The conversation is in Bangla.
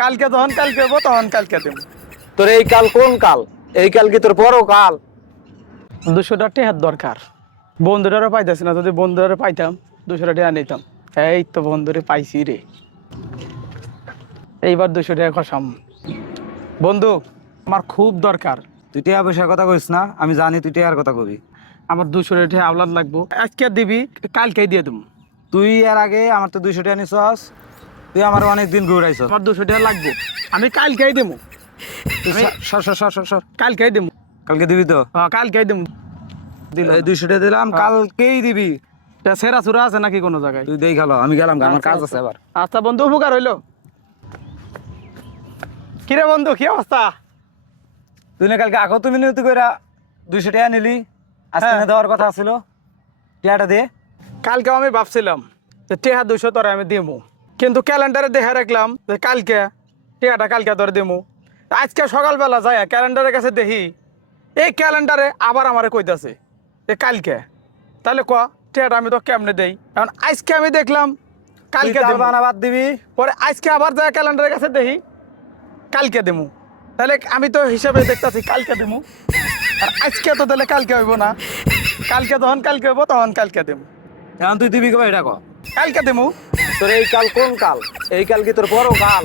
কালকে যখন কালকে হবো তখন কালকে দেব। তোর এই কাল কোন কাল? এই কাল কি তোর বড় কাল? 200 টাকা দরকার, বন্ধুরারও পাইতেছি না, যদি বন্ধুরা পাইতাম 200 টাকা নিতাম। এই তো বন্ধুরে পাইছি রে, এইবার 200 টাকা খসাম। বন্ধু আমার খুব দরকার, তুই টিয়া পয়সার কথা কইস না, আমি জানি তুই টিয়ার কথা কবি। আমার 200 টাকা আওলাদ লাগবো, আজকে দিবি কালকেই দিয়ে দেবো। তুই এর আগে আমার তো 200 টাকা নিছস, তুই আমার অনেকদিন ঘুরাইছস। আমার 200 টাকা লাগবো, আমি কালকেই দেবো। তুই সর সর সর সর সর। কালকেই দেবো, কালকে দিবি তো? হ্যাঁ কালকেই দেবো। এই 200 টাকা দিলাম, কালকেই দিবি। সেরা সুরা আছে নাকি কোনো জায়গায়? তুই দেই গেল, আমি গেলাম, আমার কাজ আছে আবার। আচ্ছা বন্ধু, উপকার হইলো। কিরে বন্ধু, কি অবস্থা? তুই না কালকে আগত মিনতি কইরা 200 টাকা নিলি, আজকে না দেওয়ার কথা ছিল। টিয়াটা দে। কালকে আমি ভাবছিলাম যে টেহা 200 তোরে আমি দেবো, কিন্তু ক্যালেন্ডারে দেখে রাখলাম যে কালকে টেহাটা কালকে তোরে দেবো। আজকে সকালবেলা যায় ক্যালেন্ডারের কাছে দেখি, এই ক্যালেন্ডারে আবার আমারে কইতাছে যে কালকে। তাহলে ক টেহাটা আমি তো কেমনে দেই? এখন আজকে আমি দেখলাম কালকে কাল দেবো, বানাবাদ দিবি। পরে আজকে আবার যায় ক্যালেন্ডারের কাছে দেখি কালকে দেবো। তাহলে আমি তো হিসাবে দেখতেছি কালকে দেবো, আর আজকে তো তাহলে কালকে হইব না। কালকে যখন কালকে হইব তখন কালকে দেবো। এখন তুই দিবি কবে এটা ক? কালকে দেবো। তোর এই কাল কোন কাল? এই কাল কি তোর বড় কাল?